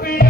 Be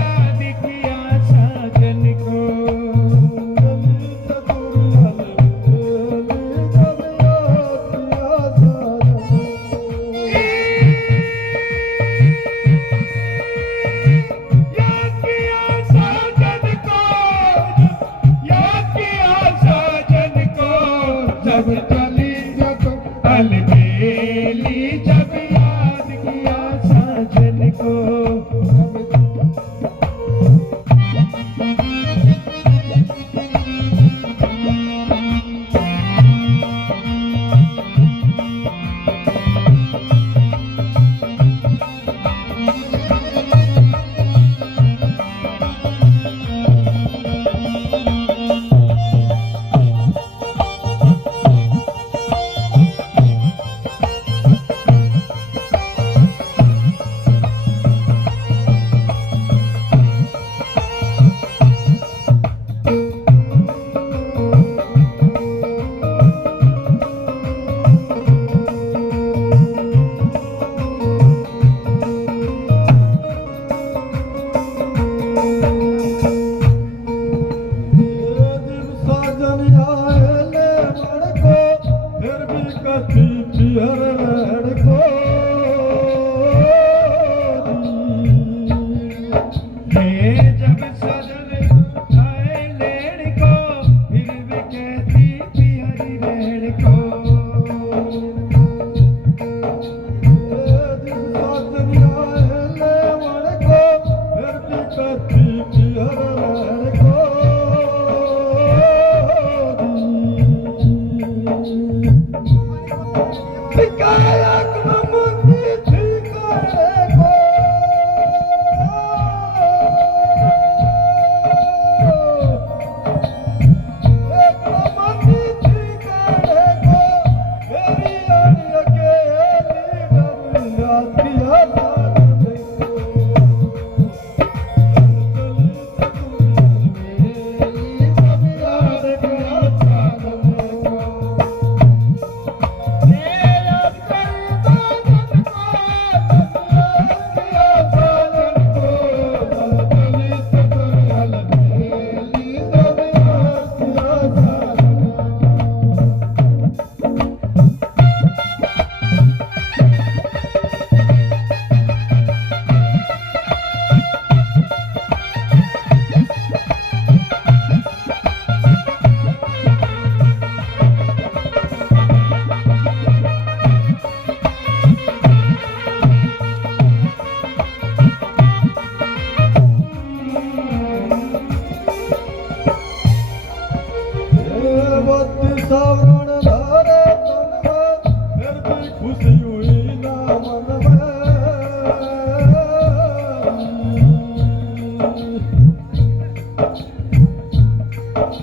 सावरण धारे तन में फिर भी खुशी हुई ना मन में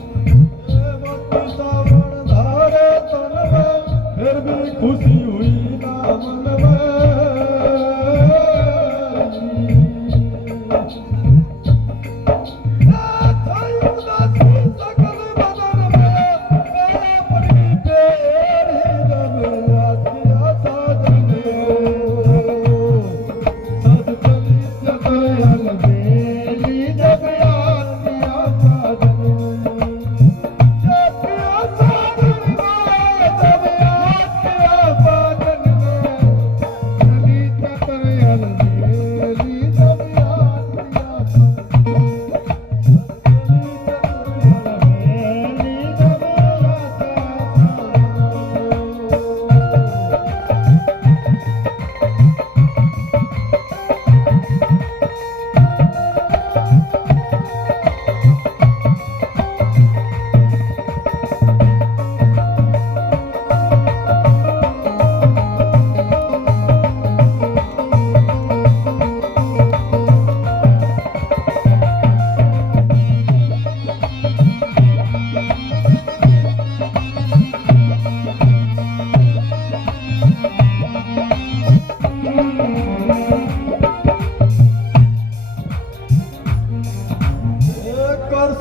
मोती सावरण धारे तन में फिर भी खुशी हुई ना मन में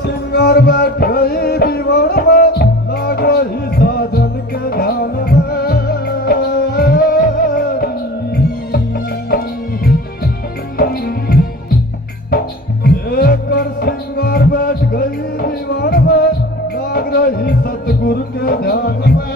सिंगार बैठ गई दीवान में लाग रही साजन के ध्यान में कर सिंगार बैठ गई दीवान में लाग रही सतगुरु के ध्यान में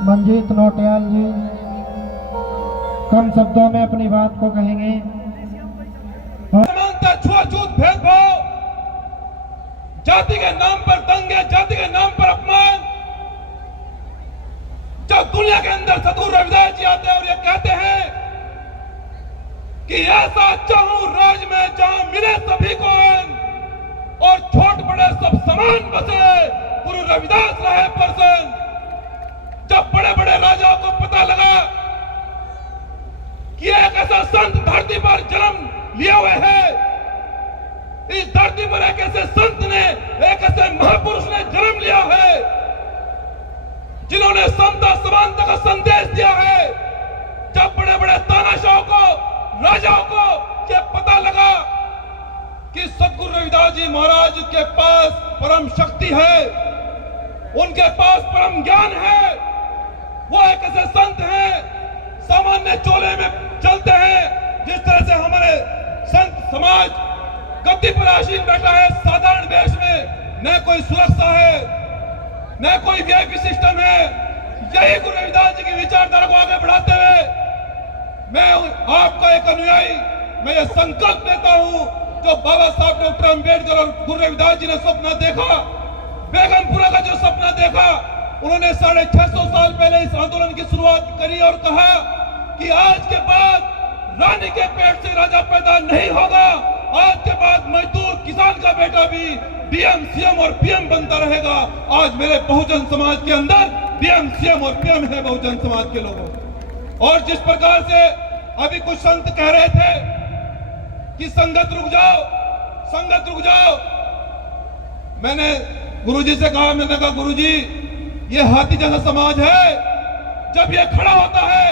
मंजीत नौटियाल जी कम शब्दों में अपनी बात को कहेंगे। समानता, छुआछूत, भेदभाव, जाति के नाम पर दंगे, जाति के नाम पर अपमान। जब दुनिया के अंदर सतगुरु रविदास जी आते हैं और ये कहते हैं कि ऐसा चाहूं राज में जहां मिले सभी को और छोट बड़े सब समान बसे, गुरु रविदास रहे प्रसन्न। जब बड़े बड़े राजाओं को पता लगा कि एक ऐसा संत धरती पर जन्म लिए हुए है, इस धरती पर एक ऐसे संत ने, एक ऐसे महापुरुष ने जन्म लिया है जिन्होंने समता समानता का संदेश दिया है। जब बड़े बड़े तानाशाहों को, राजाओं को यह पता लगा कि सतगुरु रविदास जी महाराज के पास परम शक्ति है, उनके पास परम ज्ञान है, वो एक ऐसे संत हैं, सामान्य चोले में चलते हैं। जिस तरह से हमारे संत समाज गद्दी पर आसीन बैठा है साधारण वेश में, न कोई सुरक्षा है, न कोई वीआईपी सिस्टम है। यही गुरु रविदास जी की विचारधारा को आगे बढ़ाते हुए मैं आपका एक अनुयायी, मैं ये संकल्प लेता हूं, जो बाबा साहब डॉक्टर अंबेडकर और गुरु रविदास जी ने सपना देखा, बेगमपुरा का जो सपना देखा, उन्होंने 650 साल पहले इस आंदोलन की शुरुआत करी और कहा कि आज के बाद रानी के पेट से राजा पैदा नहीं होगा, आज के बाद मजदूर किसान का बेटा भी डीएम, सीएम और पीएम बनता रहेगा। आज मेरे बहुजन समाज के अंदर डीएम, सीएम और पीएम है बहुजन समाज के लोगों। और जिस प्रकार से अभी कुछ संत कह रहे थे कि संगत रुक जाओ, संगत रुक जाओ, मैंने गुरुजी से कहा, मैंने कहा गुरुजी ये हाथी जैसा समाज है, जब ये खड़ा होता है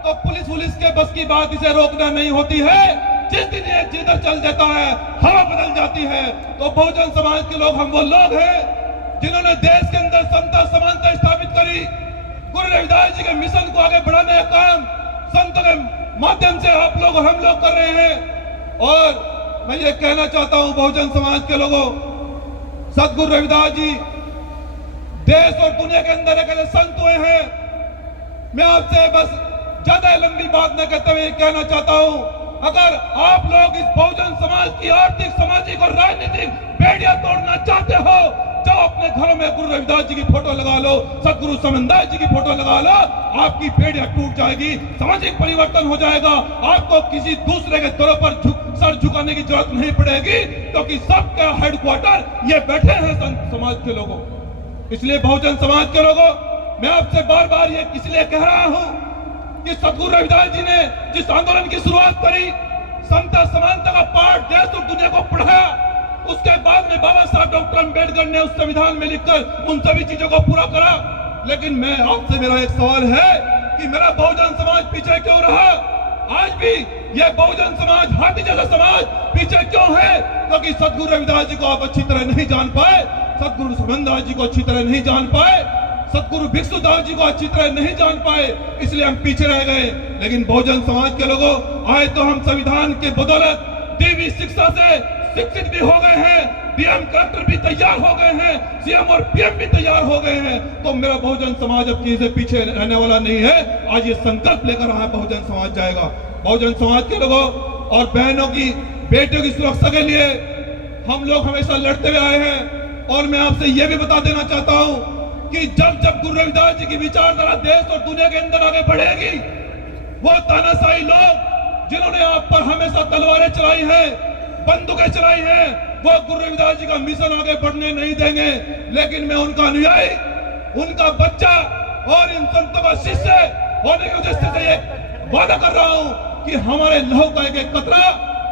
तो पुलिस के बस की बात इसे रोकना नहीं होती है। जिस दिन ये जिधर चल देता है हवा बदल जाती है। तो बहुजन समाज के लोग, हम वो लोग हैं जिन्होंने देश के अंदर समता समानता स्थापित करी। गुरु रविदास जी के मिशन को आगे बढ़ाने का काम संतों के माध्यम से आप लोग और हम लोग कर रहे हैं। और मैं ये कहना चाहता हूं बहुजन समाज के लोगों, सदगुरु रविदास जी देश और दुनिया के अंदर एक ऐसे संत हुए हैं। मैं आपसे बस ज्यादा लंबी बात न कहते हुए कहना चाहता हूं, अगर आप लोग इस बहुजन समाज की आर्थिक, सामाजिक और राजनीतिक बेड़ियां तोड़ना चाहते हो, जाओ अपने घरों में गुरु रविदास जी की फोटो लगा लो, सदगुरु समनदास जी की फोटो लगा लो, आपकी बेड़ियां टूट जाएगी, सामाजिक परिवर्तन हो जाएगा। आपको किसी दूसरे के दरों पर सर झुकाने की जरूरत नहीं पड़ेगी, क्योंकि सबका हेडक्वार्टर ये बैठे हैं संत समाज के लोगों। इसलिए बहुजन समाज के लोगों, मैं आपसे बार बार ये इसलिए कह रहा हूं कि सदगुरु रविदास जी ने जिस आंदोलन की शुरुआत करी, समता समानता का पाठ देश और दुनिया को पढ़ाया, उसके बाद में बाबा साहब डॉक्टर अंबेडकर ने उस संविधान में लिखकर उन सभी चीजों को पूरा करा। लेकिन मैं आपसे, मेरा एक सवाल है कि मेरा बहुजन समाज पीछे क्यों रहा? आज भी यह बहुजन समाज, हाथी जैसा समाज पीछे क्यों है? क्योंकि सदगुरु रविदास जी को आप अच्छी तरह नहीं जान पाए, सदगुरु समनदास जी को अच्छी तरह नहीं जान पाए, सदगुरु भिक्षुदास जी को अच्छी तरह नहीं जान पाए, इसलिए हम पीछे रह गए। लेकिन बहुजन समाज के लोगों, आए तो हम संविधान के बदौलत देवी शिक्षा से शिक्षित भी हो गए हैं, डीएम कलेक्टर भी तैयार हो गए हैं, सीएम और पीएम भी तैयार हो गए हैं। तो मेरा बहुजन समाज अब चीजें पीछे रहने वाला नहीं है। आज ये संकल्प लेकर आया बहुजन समाज जाएगा। बहुजन समाज के लोगों और बहनों की, बेटियों की सुरक्षा के लिए हम लोग हमेशा लड़ते हुए आए हैं। और मैं आपसे यह भी बता देना चाहता हूं कि जब जब गुरु रविदास जी की विचारधारा देश और दुनिया के अंदर आगे बढ़ेगी, वो तानाशाही लोग जिन्होंने आप पर हमेशा तलवारें चलाई हैं, बंदूकें चलाई हैं, वो गुरु रविदास जी का मिशन आगे बढ़ने नहीं देंगे। लेकिन मैं उनका अनुयायी, उनका बच्चा और इन संतों का शिष्य होने के उद्देश्य से एक वादा कर रहा हूं कि हमारे लहू का एक कतरा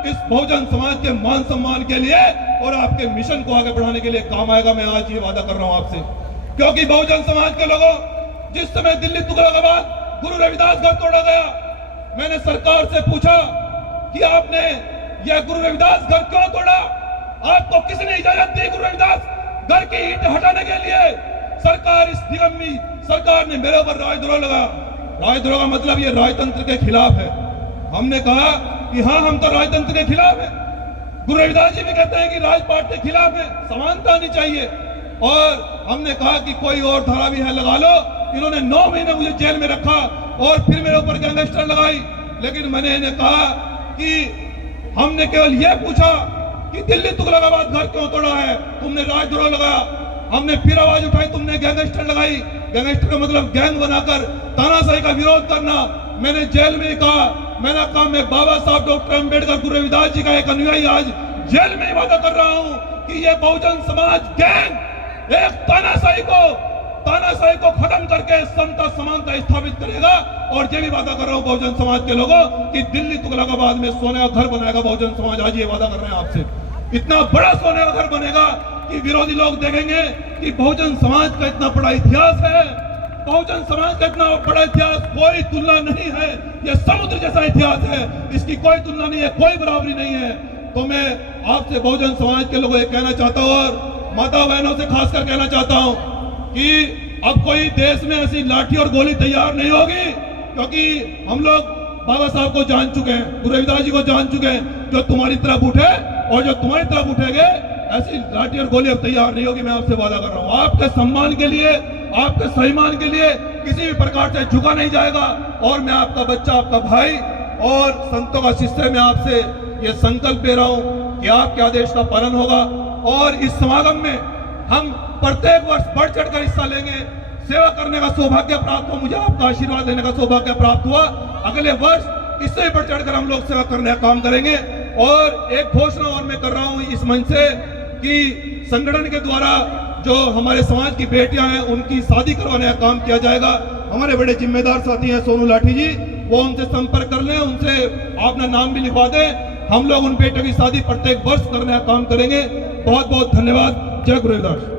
इस बहुजन समाज के मान सम्मान के लिए और आपके मिशन को आगे बढ़ाने के लिए काम आएगा। मैं आज ये वादा कर रहा हूं आपसे, क्योंकि बहुजन समाज के लोगों, जिस समय दिल्ली तुगलकाबाद गुरु रविदास घर तोड़ा गया, मैंने सरकार से पूछा कि आपने यह गुरु रविदास घर क्यों तोड़ा? आपको किसने इजाजत दी गुरु रविदास घर की ईंट हटाने के लिए? सरकार, इस निगम्मी सरकार ने मेरे ऊपर राजद्रोह लगाया। राजद्रोह का मतलब ये राजतंत्र के खिलाफ है। हमने कहा कि हाँ, हम तो राजतंत्र के खिलाफ है। गुरु रविदास जी भी कहते हैं कि राजपाट के खिलाफ है, समानता आनी चाहिए। और हमने कहा कि कोई और धारा भी है लगा लो। इन्होंने 9 महीने मुझे जेल में रखा और फिर मेरे ऊपर गैंगस्टर लगाई। लेकिन मैंने इन्हें कहा कि हमने केवल यह पूछा कि दिल्ली तुगलकाबाद घर क्यों तोड़ा है? तुमने राजद्रोह लगाया। हमने फिर आवाज उठाई, तुमने गैंगस्टर लगाई। गैंगस्टर का मतलब गैंग बनाकर तानाशाही का विरोध करना। मैंने जेल में कहा, मैंने कहा मैं बाबा साहब डॉक्टर अंबेडकर गुरु रविदास जी का एक अनुयायी आज जेल में वादा कर रहा हूं कि यह बहुजन समाज गैंग एक तानाशाही को खत्म करके समता समानता स्थापित करेगा। और ये भी वादा कर रहा हूं बहुजन समाज के लोगों कि दिल्ली तुगलकाबाद में सोने का घर बनाएगा बहुजन समाज। आज ये वादा कर रहे हैं आपसे, इतना बड़ा सोने का घर बनेगा कि विरोधी लोग देखेंगे कि बहुजन समाज का इतना बड़ा इतिहास है, बहुजन समाज का इतना बड़ा इतिहास, कोई तुलना नहीं है। यह समुद्र जैसा इतिहास है, इसकी कोई तुलना नहीं है, कोई बराबरी नहीं है। तो मैं आपसे बहुजन समाज के लोगों को कहना चाहता हूं और माता बहनों से खासकर कहना चाहता हूं कि अब कोई देश में ऐसी लाठी और गोली तैयार नहीं होगी, क्योंकि हम लोग बाबा साहब को जान चुके हैं, गुरु रविदास जी को जान चुके हैं। जो तुम्हारी तरफ उठे और जो तुम्हारी तरफ उठेंगे, ऐसी लाठी और गोली अब तैयार नहीं होगी। मैं आपसे वादा कर रहा हूं, आपके सम्मान के लिए, आपके सम्मान के लिए किसी भी प्रकार से झुका नहीं जाएगा। और मैं आपका बच्चा, आपका भाई और संतों का शिष्य, मैं आपसे ये संकल्प दे रहा हूं कि आपके आदेश का पालन होगा। और इस समागम में हम प्रत्येक वर्ष बढ़ चढ़कर हिस्सा लेंगे। सेवा करने का सौभाग्य प्राप्त हो, मुझे आपका आशीर्वाद लेने का सौभाग्य प्राप्त हुआ। अगले वर्ष इससे बढ़ चढ़कर हम लोग सेवा करने का काम करेंगे। और एक घोषणा और मैं कर रहा हूं इस मंच से कि संगठन के द्वारा जो हमारे समाज की बेटियां हैं उनकी शादी करवाने का काम किया जाएगा। हमारे बड़े जिम्मेदार साथी हैं सोनू लाठी जी, वो उनसे संपर्क कर लें, उनसे अपना नाम भी लिखवा दें। हम लोग उन बेटियों की शादी प्रत्येक वर्ष करने का काम करेंगे। बहुत बहुत धन्यवाद। जय गुरु रविदास।